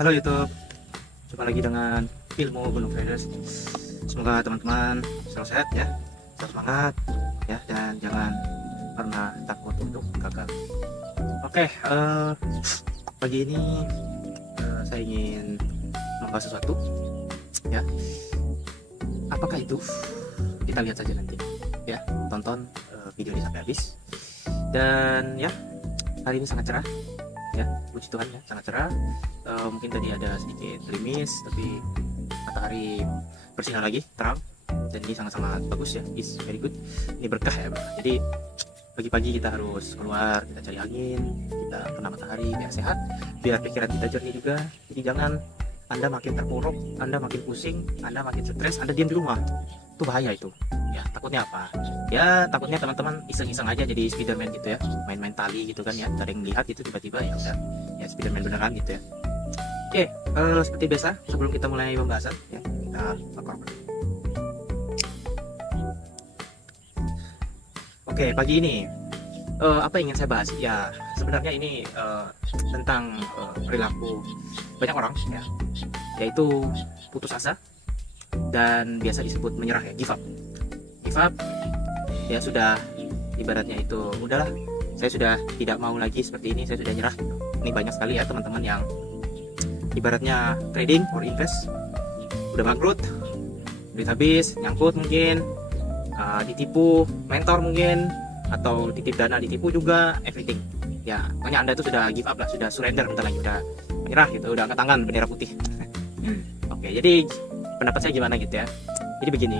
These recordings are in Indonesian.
Halo YouTube, jumpa lagi dengan Ilmu Gunung Traders. Semoga teman-teman selalu sehat ya, selalu semangat ya, dan jangan pernah takut untuk gagal. Oke, pagi ini saya ingin membahas sesuatu ya. Apakah itu? Kita lihat saja nanti ya, tonton video ini sampai habis. Dan ya, hari ini sangat cerah ya, puji Tuhan ya, sangat cerah. Mungkin tadi ada sedikit gerimis, tapi matahari bersinar lagi, terang, dan ini sangat-sangat bagus ya, is very good. Ini berkah ya, berkah. Jadi pagi-pagi kita harus keluar, kita cari angin, kita kena matahari biar sehat, biar pikiran kita jernih juga. Jadi jangan Anda makin terpuruk, Anda makin pusing, Anda makin stres, Anda diam di rumah. Itu bahaya itu. Ya, takutnya apa? Ya, takutnya teman-teman iseng-iseng aja jadi Spiderman gitu ya, main-main tali gitu kan ya, ada yang lihat itu tiba-tiba ya udah, ya Spiderman beneran gitu ya. Oke, seperti biasa sebelum kita mulai pembahasan ya, kita rekor. Oke, pagi ini apa yang ingin saya bahas? Ya, sebenarnya ini tentang perilaku banyak orang ya, yaitu putus asa dan biasa disebut menyerah ya, give up. Give up ya, sudah ibaratnya itu udahlah, saya sudah tidak mau lagi seperti ini, saya sudah nyerah gitu. Ini banyak sekali ya teman-teman yang ibaratnya trading or invest udah bangkrut, duit habis, nyangkut mungkin, ditipu mentor mungkin, atau titip dana ditipu juga, everything ya. Pokoknya Anda itu sudah give up lah, sudah surrender, bentar lagi udah menyerah gitu, udah angkat tangan bendera putih. Oke, jadi pendapat saya gimana gitu ya. Jadi begini,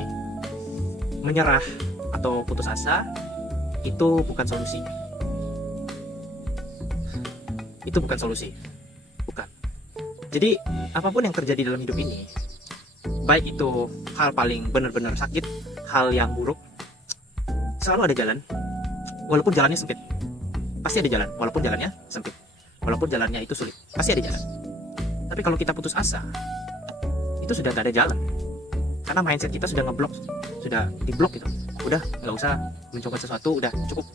menyerah atau putus asa itu bukan solusi. Itu bukan solusi, bukan. Jadi apapun yang terjadi dalam hidup ini, baik itu hal paling benar-benar sakit, hal yang buruk, selalu ada jalan. Walaupun jalannya sempit, pasti ada jalan. Walaupun jalannya sempit, walaupun jalannya itu sulit, pasti ada jalan. Tapi kalau kita putus asa, itu sudah gak ada jalan, karena mindset kita sudah ngeblok, sudah diblok gitu. Udah nggak usah mencoba sesuatu, udah cukup.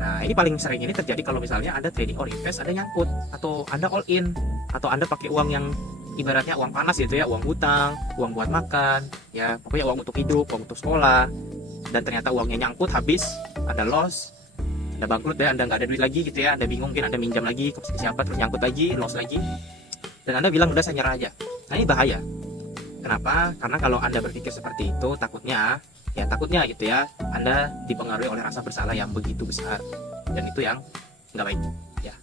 Nah, ini paling sering ini terjadi kalau misalnya Anda trading or invest, ada nyangkut, atau Anda all in, atau Anda pakai uang yang ibaratnya uang panas gitu ya, uang hutang, uang buat makan ya, pokoknya uang untuk hidup, uang untuk sekolah, dan ternyata uangnya nyangkut, habis, Anda loss, Anda bangkrut ya, Anda nggak ada duit lagi gitu ya, Anda bingung, mungkin Anda minjam lagi ke siapa, terus nyangkut lagi, loss lagi, dan Anda bilang udah saya nyerah aja. Nah, ini bahaya. Kenapa? Karena kalau Anda berpikir seperti itu, takutnya gitu ya, Anda dipengaruhi oleh rasa bersalah yang begitu besar, dan itu yang nggak baik ya.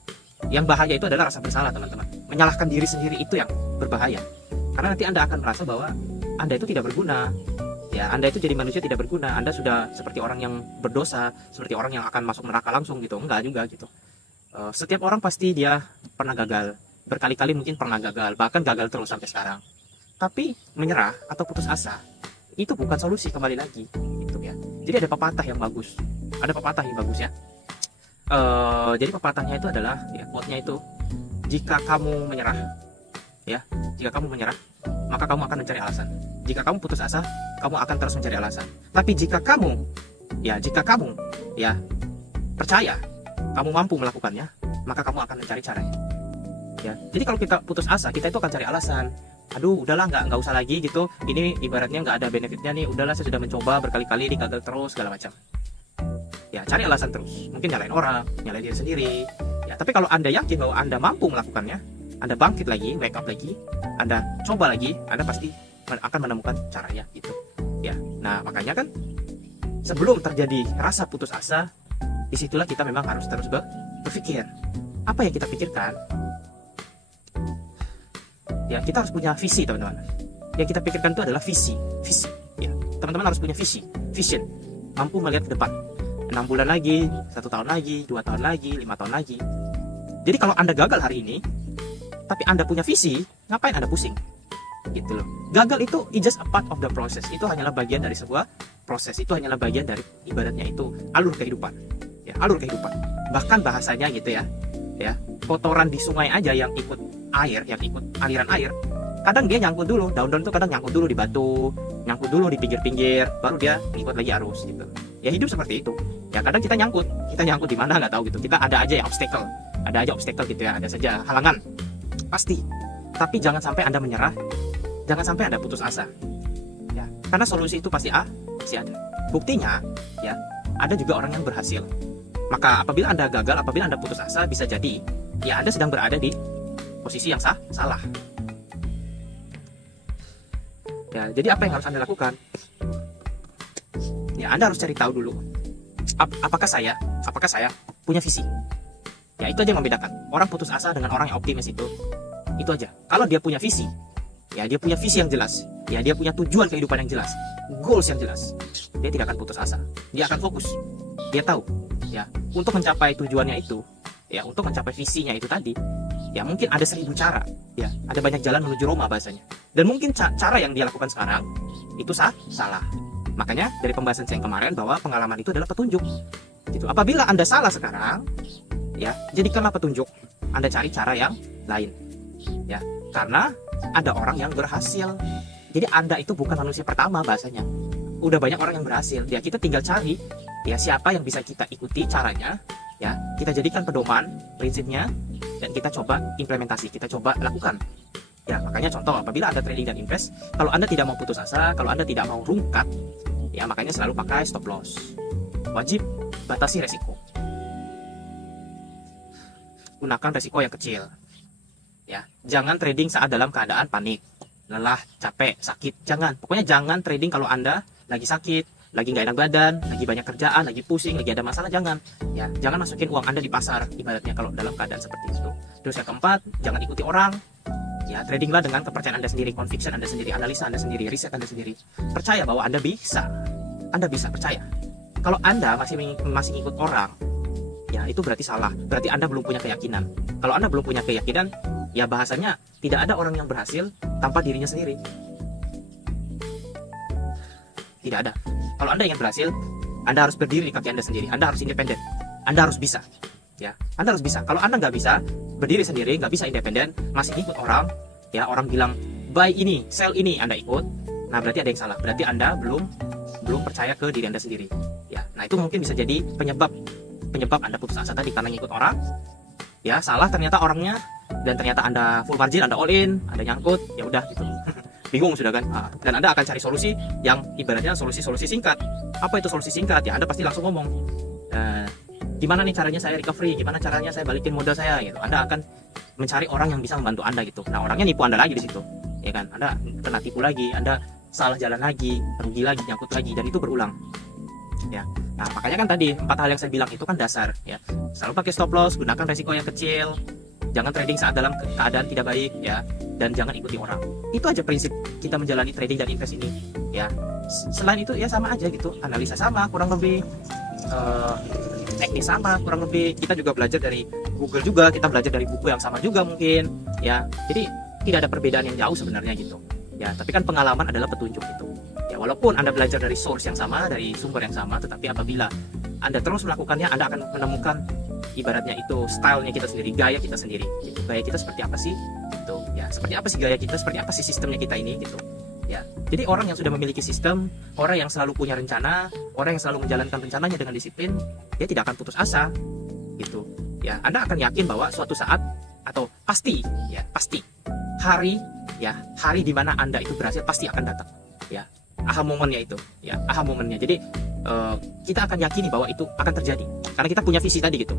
Yang bahaya itu adalah rasa bersalah, teman-teman. Menyalahkan diri sendiri itu yang berbahaya, karena nanti Anda akan merasa bahwa Anda itu tidak berguna ya, Anda itu jadi manusia tidak berguna, Anda sudah seperti orang yang berdosa, seperti orang yang akan masuk neraka langsung gitu. Enggak juga gitu. Setiap orang pasti dia pernah gagal, berkali-kali mungkin pernah gagal, bahkan gagal terus sampai sekarang. Tapi menyerah atau putus asa itu bukan solusi, kembali lagi gitu ya. Jadi ada pepatah yang bagus, ya. Jadi pepatahnya itu adalah ya, quote-nya itu, jika kamu menyerah ya, jika kamu menyerah maka kamu akan mencari alasan. Jika kamu putus asa, kamu akan terus mencari alasan. Tapi jika kamu percaya, kamu mampu melakukannya, maka kamu akan mencari caranya ya. Jadi kalau kita putus asa, kita itu akan cari alasan. Aduh, udahlah, nggak usah lagi gitu. Ini ibaratnya nggak ada benefitnya nih. Udahlah, saya sudah mencoba berkali-kali, ini gagal terus, segala macam. Ya, cari alasan terus. Mungkin nyalain orang, nyalain diri sendiri. Ya, tapi kalau Anda yakin bahwa Anda mampu melakukannya, Anda bangkit lagi, wake up lagi, Anda coba lagi, Anda pasti akan menemukan caranya itu. Ya, nah makanya kan sebelum terjadi rasa putus asa, disitulah kita memang harus terus berpikir. Apa yang kita pikirkan? Ya, kita harus punya visi, teman-teman. Yang kita pikirkan itu adalah visi ya. Teman-teman harus punya vision, mampu melihat ke depan 6 bulan lagi, 1 tahun lagi, 2 tahun lagi, 5 tahun lagi. Jadi kalau Anda gagal hari ini, tapi Anda punya visi, ngapain Anda pusing gitu loh. Gagal itu just a part of the process. Itu hanyalah bagian dari sebuah proses, itu hanyalah bagian dari ibaratnya itu alur kehidupan ya, alur kehidupan. Bahkan bahasanya gitu ya, kotoran di sungai aja yang ikut air, yang ikut aliran air, kadang dia nyangkut dulu, daun-daun itu kadang nyangkut dulu di batu, nyangkut dulu di pinggir-pinggir, baru dia ngikut lagi arus gitu ya. Hidup seperti itu ya, kadang kita nyangkut di mana nggak tahu gitu, kita ada aja yang obstacle gitu ya, ada saja halangan pasti. tapi jangan sampai Anda menyerah, jangan sampai Anda putus asa. Ya, karena solusi itu pasti ada. Buktinya, ya, ada juga orang yang berhasil. Maka apabila Anda gagal, apabila Anda putus asa, bisa jadi ya Anda sedang berada di posisi yang salah. Ya, jadi apa yang harus Anda lakukan? Ya, Anda harus cari tahu dulu. Apakah saya punya visi? Ya, itu aja yang membedakan orang putus asa dengan orang yang optimis itu aja. Kalau dia punya visi, ya dia punya visi yang jelas, ya dia punya tujuan kehidupan yang jelas, goals yang jelas, dia tidak akan putus asa, dia akan fokus. Dia tahu, ya, untuk mencapai tujuannya itu, ya, untuk mencapai visinya itu tadi, ya mungkin ada 1000 cara, ya, ada banyak jalan menuju Roma bahasanya. Dan mungkin cara yang dia lakukan sekarang itu salah. Makanya dari pembahasan saya yang kemarin bahwa pengalaman itu adalah petunjuk. Gitu. Apabila Anda salah sekarang, ya, jadikanlah petunjuk. Anda cari cara yang lain. Ya, karena ada orang yang berhasil. Jadi Anda itu bukan manusia pertama bahasanya. Udah banyak orang yang berhasil. Ya, kita tinggal cari ya siapa yang bisa kita ikuti caranya, ya. Kita jadikan pedoman, prinsipnya, dan kita coba implementasi, kita coba lakukan. Ya, makanya contoh, apabila Anda trading dan invest, kalau Anda tidak mau putus asa, kalau Anda tidak mau rungkat, ya makanya selalu pakai stop loss. Wajib batasi resiko. Gunakan resiko yang kecil. Ya, jangan trading saat dalam keadaan panik, lelah, capek, sakit. Jangan. Pokoknya jangan trading kalau Anda lagi sakit, lagi nggak enak badan, lagi banyak kerjaan, lagi pusing, lagi ada masalah. Jangan. Ya, jangan masukin uang Anda di pasar ibaratnya kalau dalam keadaan seperti itu. Terus yang keempat, jangan ikuti orang. Ya, tradinglah dengan kepercayaan Anda sendiri, conviction Anda sendiri, analisa Anda sendiri, riset Anda sendiri. Percaya bahwa Anda bisa. Anda bisa, percaya. Kalau Anda masih ngikut orang, ya itu berarti salah. Berarti Anda belum punya keyakinan. Kalau Anda belum punya keyakinan, ya bahasanya tidak ada orang yang berhasil tanpa dirinya sendiri. Tidak ada. Kalau Anda ingin berhasil, Anda harus berdiri di kaki Anda sendiri. Anda harus independen. Anda harus bisa. Ya, Anda harus bisa. Kalau Anda nggak bisa berdiri sendiri, nggak bisa independen, masih ikut orang, ya orang bilang buy ini, sell ini, Anda ikut. Nah, berarti ada yang salah. Berarti Anda belum percaya ke diri Anda sendiri. Ya, nah itu mungkin bisa jadi penyebab Anda putus asa tadi karena ngikut orang. Ya, salah ternyata orangnya, dan ternyata Anda full margin, Anda all in, Anda nyangkut, ya udah gitu. Bingung sudah kan? Dan Anda akan cari solusi yang ibaratnya solusi singkat. Apa itu solusi singkat? Ya Anda pasti langsung ngomong, gimana nih caranya saya recovery, gimana caranya saya balikin modal saya gitu. Anda akan mencari orang yang bisa membantu Anda gitu. Nah, orangnya nipu Anda lagi di situ. Ya kan? Anda kena tipu lagi, Anda salah jalan lagi, rugi lagi, nyangkut lagi, dan itu berulang. Ya. Nah, makanya kan tadi 4 hal yang saya bilang itu kan dasar, ya. Selalu pakai stop loss, gunakan resiko yang kecil, jangan trading saat dalam keadaan tidak baik, ya, dan jangan ikuti orang. Itu aja prinsip kita menjalani trading dan invest ini, ya. Selain itu ya sama aja gitu, analisa sama kurang lebih, teknis sama kurang lebih. Kita juga belajar dari Google juga, kita belajar dari buku yang sama juga mungkin, ya. Jadi tidak ada perbedaan yang jauh sebenarnya gitu. Ya, tapi kan pengalaman adalah petunjuk itu. Ya, walaupun Anda belajar dari source yang sama, dari sumber yang sama, tetapi apabila Anda terus melakukannya, Anda akan menemukan ibaratnya itu stylenya kita sendiri, gaya kita sendiri. Gitu. Gaya kita seperti apa sih? Gitu. Ya, seperti apa sih gaya kita? Seperti apa sih sistemnya kita ini? Gitu. Ya, jadi orang yang sudah memiliki sistem, orang yang selalu punya rencana, orang yang selalu menjalankan rencananya dengan disiplin, dia tidak akan putus asa. Gitu. Ya, Anda akan yakin bahwa suatu saat atau pasti, ya pasti hari di mana Anda itu berhasil pasti akan datang. Ya, aha momennya itu, ya aha momennya. Jadi kita akan yakini bahwa itu akan terjadi karena kita punya visi tadi gitu.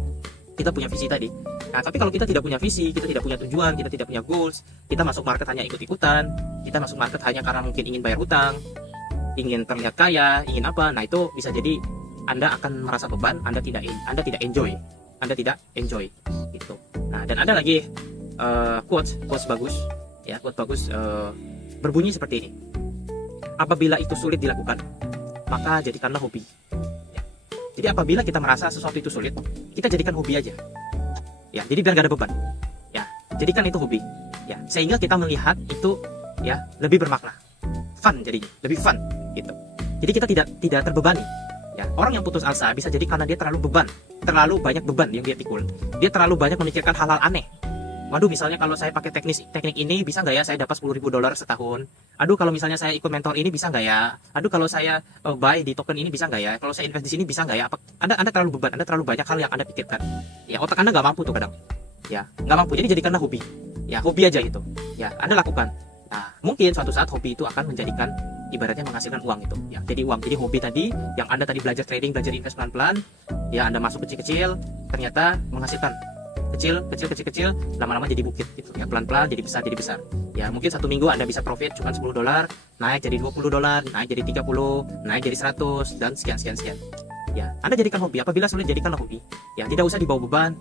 Kita punya visi tadi. Nah, tapi kalau kita tidak punya visi, kita tidak punya tujuan, kita tidak punya goals, kita masuk market hanya ikut-ikutan, kita masuk market hanya karena mungkin ingin bayar hutang, ingin terlihat kaya, ingin apa. Nah, itu bisa jadi Anda akan merasa beban, Anda tidak enjoy. Anda tidak enjoy gitu. Nah, dan ada lagi quotes bagus, ya, quote bagus berbunyi seperti ini. Apabila itu sulit dilakukan, maka jadikanlah hobi. Ya. Jadi apabila kita merasa sesuatu itu sulit, kita jadikan hobi aja. Ya, jadi biar gak ada beban. Ya, jadikan itu hobi. Ya, sehingga kita melihat itu ya lebih bermakna, fun jadinya, lebih fun gitu. Jadi kita tidak terbebani. Ya, orang yang putus asa bisa jadi karena dia terlalu banyak beban yang dia pikul. Dia terlalu banyak memikirkan hal-hal aneh. Waduh, misalnya kalau saya pakai teknik ini bisa nggak ya saya dapat $10.000 setahun? Aduh, kalau misalnya saya ikut mentor ini bisa nggak ya? Aduh, kalau saya buy di token ini bisa nggak ya? Kalau saya invest di sini bisa nggak ya? Anda terlalu beban, Anda terlalu banyak hal yang Anda pikirkan. Ya, otak Anda nggak mampu tuh kadang. Ya, nggak mampu. Jadi jadikanlah hobi. Ya, hobi aja gitu. ya Anda lakukan. Nah, mungkin suatu saat hobi itu akan menjadikan ibaratnya menghasilkan uang itu ya. Jadi uang, jadi hobi tadi yang Anda tadi belajar trading, belajar invest pelan-pelan ya, Anda masuk kecil-kecil ternyata menghasilkan kecil, lama-lama jadi bukit gitu ya, pelan-pelan jadi besar ya. Mungkin satu minggu Anda bisa profit cuma $10, naik jadi $20, naik jadi 30, naik jadi 100 dan sekian ya. Anda jadikan hobi. Apabila sulit, jadikanlah hobi ya, tidak usah dibawa beban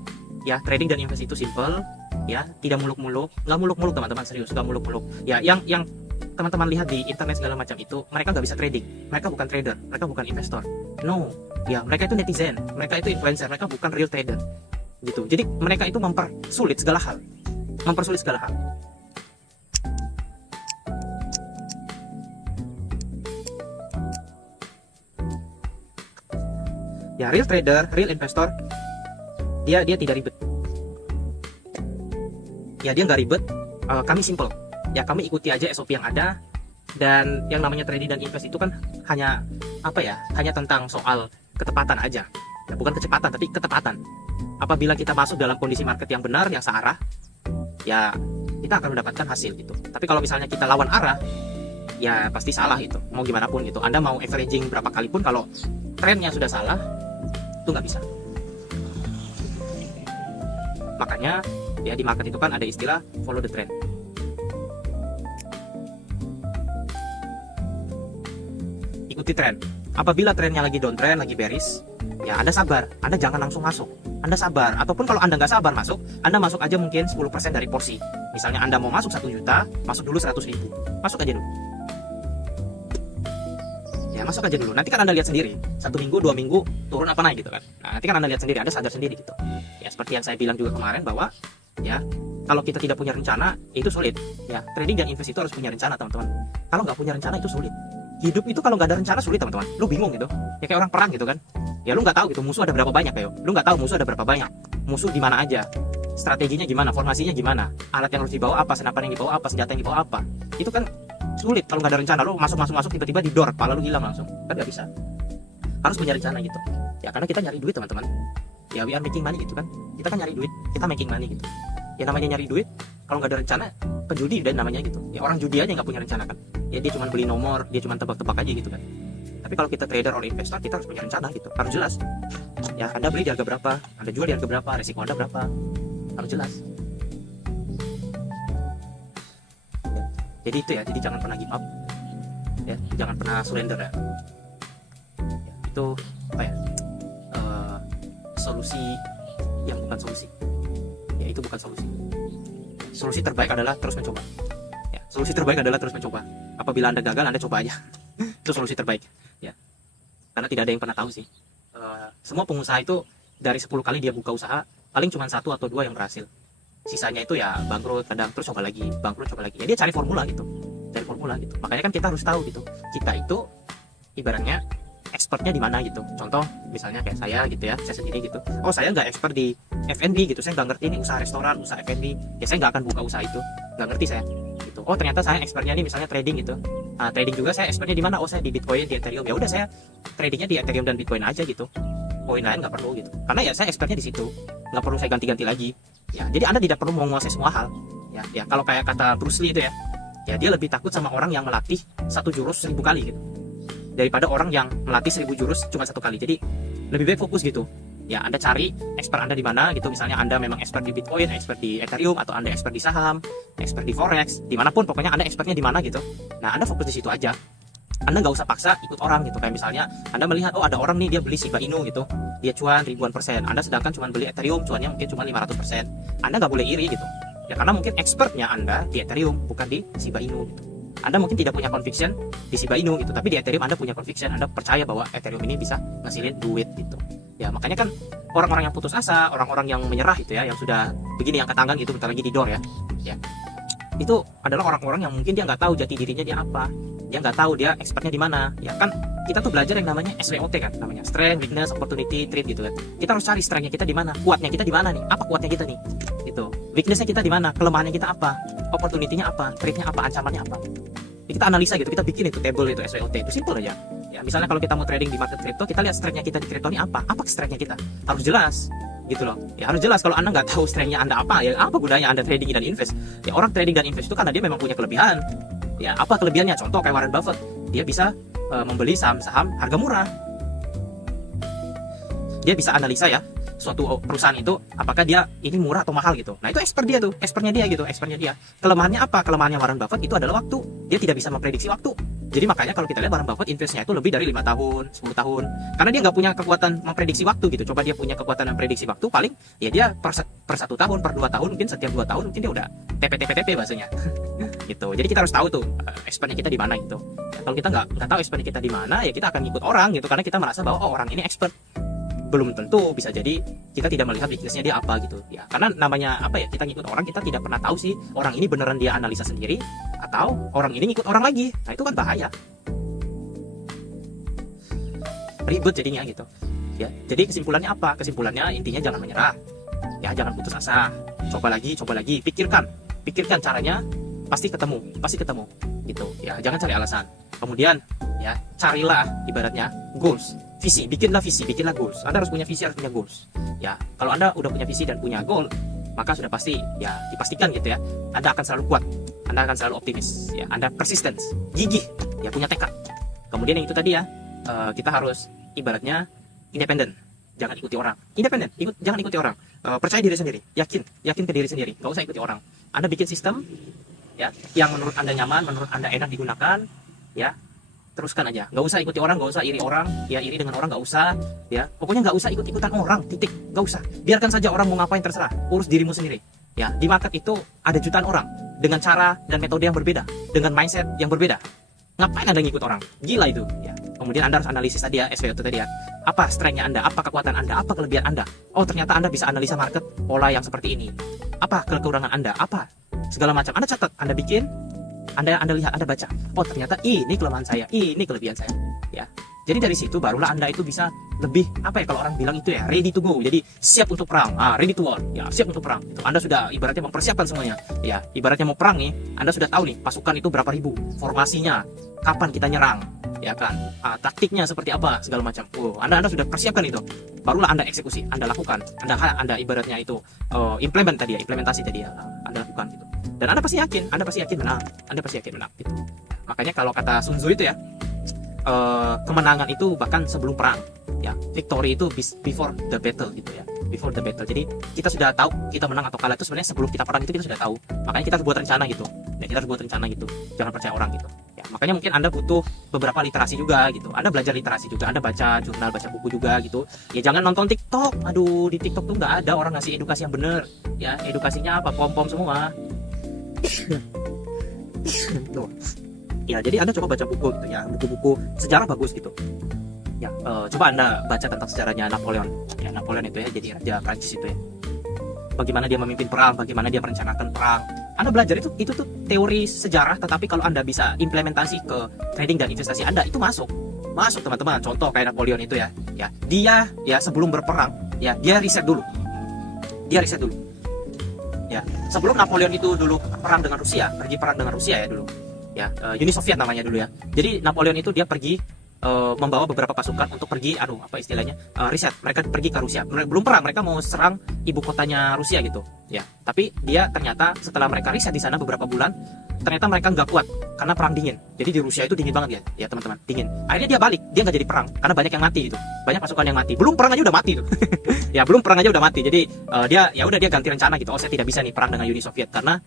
ya. Trading dan invest itu simple ya, tidak muluk-muluk, nggak muluk-muluk teman-teman, serius nggak muluk-muluk ya. Yang teman-teman lihat di internet segala macam itu, mereka nggak bisa trading, mereka bukan trader, mereka bukan investor, no ya. Mereka itu netizen, mereka itu influencer, mereka bukan real trader gitu. Jadi mereka itu mempersulit segala hal. Ya, real trader, real investor, dia tidak ribet. Ya, dia nggak ribet. Kami simple. Ya, kami ikuti aja SOP yang ada. Dan yang namanya trading dan invest itu kan hanya hanya tentang soal ketepatan aja. Ya, bukan kecepatan, tapi ketepatan. Apabila kita masuk dalam kondisi market yang benar, yang searah, ya kita akan mendapatkan hasil gitu. Tapi kalau misalnya kita lawan arah, ya pasti salah itu. Mau gimana pun gitu. Anda mau averaging berapa kali pun, kalau trennya sudah salah, itu nggak bisa. Makanya ya di market itu kan ada istilah follow the trend. Ikuti tren. Apabila trennya lagi downtrend, lagi bearish, ya Anda sabar. Anda jangan langsung masuk. Anda sabar. Ataupun kalau Anda nggak sabar masuk, Anda masuk aja mungkin 10% dari porsi. Misalnya Anda mau masuk 1 juta, masuk dulu 100.000. Masuk aja dulu. Ya masuk aja dulu. Nanti kan Anda lihat sendiri. 1 minggu, 2 minggu turun apa naik gitu kan. Nah, nanti kan Anda lihat sendiri. Anda sadar sendiri gitu. Ya seperti yang saya bilang juga kemarin bahwa ya kalau kita tidak punya rencana itu sulit. Ya trading dan invest itu harus punya rencana teman-teman. Kalau nggak punya rencana itu sulit. Hidup itu kalau nggak ada rencana sulit teman-teman. Lu bingung gitu. Ya kayak orang perang gitu kan. Ya lu nggak tahu gitu musuh ada berapa banyak kayak. Lu nggak tahu musuh ada berapa banyak. Musuh di mana aja. Strateginya gimana, formasinya gimana, alat yang harus dibawa apa, senapan yang dibawa apa, senjata yang dibawa apa. Itu kan sulit kalau nggak ada rencana. Lu masuk tiba-tiba didor, kepala lu hilang langsung. Kan nggak bisa. Harus punya rencana gitu. Ya karena kita nyari duit teman-teman. Ya we are making money gitu kan. Kita kan nyari duit, kita making money gitu. Ya namanya nyari duit, kalau nggak ada rencana, penjudi dan namanya gitu. Ya orang judi aja nggak punya rencana kan. Ya dia cuma beli nomor, dia cuma tebak-tebak aja gitu kan. Tapi kalau kita trader atau investor, kita harus punya rencana gitu. Harus jelas. Ya Anda beli di harga berapa, Anda jual di harga berapa, resiko Anda berapa. Harus jelas. Ya. Jadi itu ya, jadi jangan pernah give up. Ya, jangan pernah surrender ya. Ya itu apa ya? Solusi yang bukan solusi. Ya itu bukan solusi. Solusi terbaik adalah terus mencoba. Ya, solusi terbaik adalah terus mencoba. Apabila Anda gagal, Anda coba aja. Itu solusi terbaik. Ya, karena tidak ada yang pernah tahu sih. Semua pengusaha itu dari 10 kali dia buka usaha, paling cuma 1 atau 2 yang berhasil. Sisanya itu ya bangkrut, kadang terus coba lagi, bangkrut coba lagi. Ya dia cari formula gitu. Makanya kan kita harus tahu gitu. Kita itu ibaratnya expertnya di mana gitu. Contoh misalnya kayak saya gitu ya, saya sendiri gitu. Oh saya nggak expert di F&B gitu, saya nggak ngerti ini usaha restoran, usaha F&B. Ya saya nggak akan buka usaha itu, nggak ngerti saya. Gitu. Oh ternyata saya expertnya nih misalnya trading gitu. Trading juga saya expertnya di mana? Oh saya di Bitcoin, di Ethereum. Ya udah saya tradingnya di Ethereum dan Bitcoin aja gitu. Koin lain nggak perlu gitu. Karena ya saya expertnya di situ, nggak perlu saya ganti-ganti lagi. Ya jadi Anda tidak perlu menguasai semua hal. Ya kalau kayak kata Bruce Lee itu ya dia lebih takut sama orang yang melatih 1 jurus 1000 kali gitu, daripada orang yang melatih 1000 jurus cuma 1 kali. Jadi lebih baik fokus gitu. Ya Anda cari expert Anda di mana gitu. Misalnya Anda memang expert di Bitcoin, expert di Ethereum, atau Anda expert di saham, expert di forex, dimanapun pokoknya Anda expertnya di mana gitu. Nah Anda fokus di situ aja. Anda nggak usah paksa ikut orang gitu. Kayak misalnya Anda melihat oh ada orang nih dia beli Shiba Inu gitu, dia cuan ribuan %. Anda sedangkan cuma beli Ethereum, cuannya mungkin cuma 500%. Anda nggak boleh iri gitu. Ya karena mungkin expertnya Anda di Ethereum bukan di Shiba Inu gitu. Anda mungkin tidak punya conviction di Shiba Inu gitu, tapi di Ethereum Anda punya conviction. Anda percaya bahwa Ethereum ini bisa ngasilin duit gitu. Ya makanya kan orang-orang yang putus asa, orang-orang yang menyerah gitu ya, yang sudah begini angkat tangan gitu bentar lagi didor ya. Itu adalah orang-orang yang mungkin dia nggak tahu jati dirinya dia apa. Dia nggak tahu dia expertnya di mana. Ya kan kita tuh belajar yang namanya SWOT kan, namanya strength, weakness, opportunity, threat gitu kan. Kita harus cari strengthnya kita di mana, kuatnya kita di mana nih, apa kuatnya kita nih, gitu. Weaknessnya kita di mana, kelemahannya kita apa, opportunity-nya apa, threat-nya apa, ancamannya apa. Ya, kita analisa gitu, kita bikin itu table itu SWOT itu simple aja. Ya misalnya kalau kita mau trading di market crypto, kita lihat strengthnya kita di crypto ini apa strengthnya kita harus jelas. gitu loh. Ya harus jelas. Kalau Anda nggak tahu strengthnya Anda apa, ya apa gunanya Anda trading dan invest? Ya orang trading dan invest itu karena dia memang punya kelebihan. Ya apa kelebihannya? Contoh kayak Warren Buffett, dia bisa membeli saham-saham harga murah. Dia bisa analisa ya suatu perusahaan itu apakah dia ini murah atau mahal gitu. Nah itu expert dia tuh, expertnya dia gitu, expertnya dia. Kelemahannya apa? Kelemahannya Warren Buffett itu adalah waktu. Dia tidak bisa memprediksi waktu. Jadi makanya kalau kita lihat Warren Buffett investnya itu lebih dari 5 tahun, 10 tahun. Karena dia nggak punya kekuatan memprediksi waktu gitu. Coba dia punya kekuatan memprediksi waktu, paling ya dia per 1 tahun, per 2 tahun, mungkin setiap 2 tahun mungkin dia udah TP bahasanya. Gitu. Jadi kita harus tahu tuh expertnya kita di mana gitu. Ya, kalau kita nggak tahu expertnya kita di mana, ya kita akan ngikut orang gitu karena kita merasa bahwa oh orang ini expert. Belum tentu, bisa jadi kita tidak melihat weaknessnya dia apa gitu ya, karena namanya apa ya, kita ngikut orang, kita tidak pernah tahu sih orang ini beneran dia analisa sendiri atau orang ini ngikut orang lagi. Nah itu kan bahaya, ribet jadinya gitu ya. Jadi kesimpulannya apa? Kesimpulannya intinya jangan menyerah ya, jangan putus asa, coba lagi, pikirkan caranya, pasti ketemu gitu ya. Jangan cari alasan. Kemudian ya carilah ibaratnya goals, visi, bikinlah goals. Anda harus punya visi, harus punya goals ya. Kalau Anda udah punya visi dan punya goal, maka sudah pasti ya, dipastikan gitu ya, Anda akan selalu kuat, Anda akan selalu optimis ya, Anda persisten, gigih ya, punya tekad. Kemudian yang itu tadi ya, kita harus ibaratnya independen, jangan ikuti orang. Independen, jangan ikuti orang. Percaya diri sendiri, yakin ke diri sendiri, nggak usah ikuti orang. Anda bikin sistem ya yang menurut Anda nyaman, menurut Anda enak digunakan ya, teruskan aja, nggak usah ikuti orang, nggak usah iri orang ya, iri dengan orang nggak usah ya, pokoknya nggak usah ikut-ikutan orang, titik, nggak usah. Biarkan saja orang mau ngapain, terserah, urus dirimu sendiri ya. Di market itu ada jutaan orang dengan cara dan metode yang berbeda, dengan mindset yang berbeda. Ngapain Anda ngikut orang? Gila itu ya. Kemudian Anda harus analisis tadi ya, SWOT tadi ya, apa strengthnya Anda, apa kekuatan Anda, apa kelebihan Anda. Oh ternyata Anda bisa analisa market pola yang seperti ini. Apa kekurangan Anda, apa segala macam Anda catat, Anda bikin, Anda lihat, Anda baca. Oh ternyata ini kelemahan saya, ini kelebihan saya ya. Jadi dari situ barulah Anda itu bisa lebih, apa ya, kalau orang bilang itu ya, ready to go. Jadi siap untuk perang, ready to war ya, siap untuk perang itu. Anda sudah ibaratnya mempersiapkan semuanya ya. Ibaratnya mau perang nih, Anda sudah tahu nih pasukan itu berapa ribu, formasinya, kapan kita nyerang ya kan, taktiknya seperti apa, segala macam. Anda sudah persiapkan itu, barulah Anda eksekusi, Anda lakukan, Anda ibaratnya itu implementasi tadi ya, Anda lakukan gitu. Dan Anda pasti yakin menang gitu. Makanya kalau kata Sun Tzu itu ya, kemenangan itu bahkan sebelum perang ya, victory itu before the battle gitu ya, before the battle. Jadi kita sudah tahu kita menang atau kalah itu sebenarnya sebelum kita perang, itu kita sudah tahu. Makanya kita harus buat rencana gitu ya, jangan percaya orang gitu ya. Makanya mungkin Anda butuh beberapa literasi juga gitu, Anda belajar literasi juga, Anda baca jurnal, baca buku juga gitu ya. Jangan nonton TikTok, aduh di TikTok tuh nggak ada orang ngasih edukasi yang bener ya. Edukasinya apa, pom-pom semua. Tuh. Ya jadi Anda coba baca buku gitu ya, buku-buku sejarah bagus gitu ya. Coba Anda baca tentang sejarahnya Napoleon ya. Napoleon itu ya jadi raja Prancis itu ya, bagaimana dia memimpin perang, bagaimana dia merencanakan perang. Anda belajar itu tuh teori sejarah, tetapi kalau Anda bisa implementasi ke trading dan investasi Anda, itu masuk teman-teman. Contoh kayak Napoleon itu ya, dia ya sebelum berperang ya, dia riset dulu ya. Sebelum Napoleon itu dulu pergi perang dengan Rusia ya dulu ya, Uni Soviet namanya dulu ya. Jadi Napoleon itu dia pergi membawa beberapa pasukan untuk pergi, riset. Mereka pergi ke Rusia, belum perang, mereka mau serang ibu kotanya Rusia gitu ya. Tapi dia ternyata setelah mereka riset di sana beberapa bulan, ternyata mereka nggak kuat karena perang dingin. Jadi di Rusia itu dingin banget ya teman-teman, dingin. Akhirnya dia balik, dia nggak jadi perang karena banyak yang mati gitu, banyak pasukan yang mati. Belum perang aja udah mati tuh. Ya belum perang aja udah mati. Jadi dia ganti rencana gitu. Oh saya tidak bisa nih perang dengan Uni Soviet karena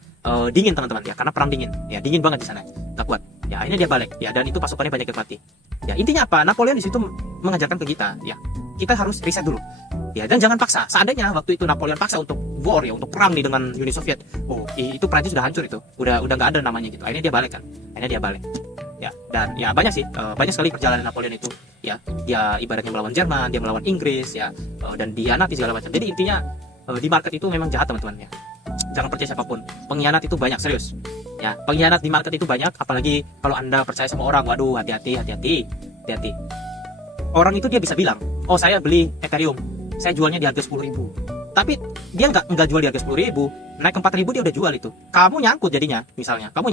dingin teman-teman ya, karena perang dingin ya, dingin banget di sana, nggak kuat ya. Akhirnya dia balik ya, dan itu pasukannya banyak yang mati ya. Intinya apa, Napoleon di situ mengajarkan ke kita ya, kita harus riset dulu ya, dan jangan paksa. Seandainya waktu itu Napoleon paksa untuk war ya, untuk perang nih dengan Uni Soviet, itu Prancis sudah hancur, itu udah nggak ada namanya gitu. Akhirnya dia balik ya. Dan ya banyak sekali perjalanan Napoleon itu ya. Dia ibaratnya melawan Jerman, dia melawan Inggris ya, dan dihianati segala macam. Jadi intinya di market itu memang jahat teman-teman ya. Jangan percaya siapapun, pengkhianat itu banyak, serius ya. Pengkhianat di market itu banyak, apalagi kalau Anda percaya sama orang. Waduh, hati-hati. Orang itu dia bisa bilang, oh saya beli Ethereum, saya jualnya di harga 10.000, tapi dia nggak jual di harga 10.000, naik ke 4.000 dia udah jual itu. Kamu nyangkut jadinya, misalnya kamu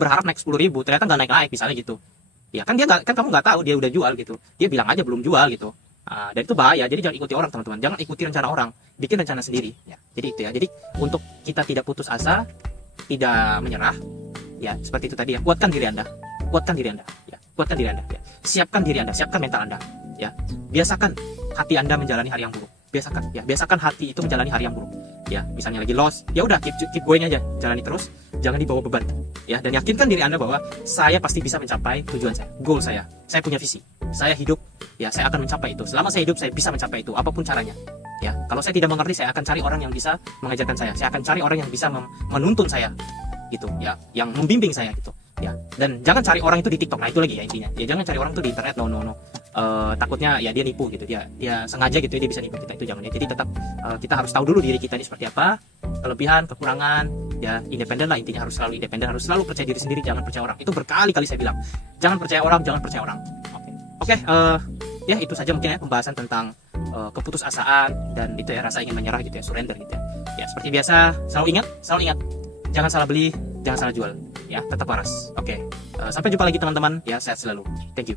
berharap naik 10.000, ternyata nggak naik misalnya gitu ya kan. Kamu nggak tahu dia udah jual gitu, dia bilang aja belum jual gitu Dan itu bahaya. Jadi jangan ikuti orang, teman-teman. Jangan ikuti rencana orang, bikin rencana sendiri ya. Jadi itu ya. Jadi untuk kita tidak putus asa, tidak menyerah ya, seperti itu tadi ya. Kuatkan diri Anda. Kuatkan diri Anda ya. Kuatkan diri Anda ya. Siapkan diri Anda, siapkan mental Anda ya. Biasakan hati Anda menjalani hari yang buruk. Biasakan ya. Biasakan hati itu menjalani hari yang buruk. Ya, misalnya lagi lost, ya udah keep going aja, jalani terus, jangan dibawa beban ya. Dan yakinkan diri Anda bahwa saya pasti bisa mencapai tujuan saya, goal saya punya visi, saya hidup ya, saya akan mencapai itu. Selama saya hidup saya bisa mencapai itu apapun caranya ya. Kalau saya tidak mengerti, saya akan cari orang yang bisa mengajarkan saya akan cari orang yang bisa menuntun saya gitu ya, yang membimbing saya gitu ya. Dan jangan cari orang itu di TikTok. Nah itu lagi ya intinya ya, jangan cari orang itu di internet. No. Takutnya ya dia nipu gitu, dia sengaja gitu ya, dia bisa nipu kita, itu jangan ya. Jadi tetap kita harus tahu dulu diri kita ini seperti apa, kelebihan, kekurangan ya. Independen lah intinya, harus selalu independen, harus selalu percaya diri sendiri, jangan percaya orang. Itu berkali-kali saya bilang, jangan percaya orang. Oke, ya itu saja mungkin ya pembahasan tentang keputusasaan dan itu ya, rasa ingin menyerah gitu ya, surrender gitu ya. Ya seperti biasa, selalu ingat, jangan salah beli, jangan salah jual ya, tetap waras. Oke, sampai jumpa lagi teman-teman ya, sehat selalu, thank you.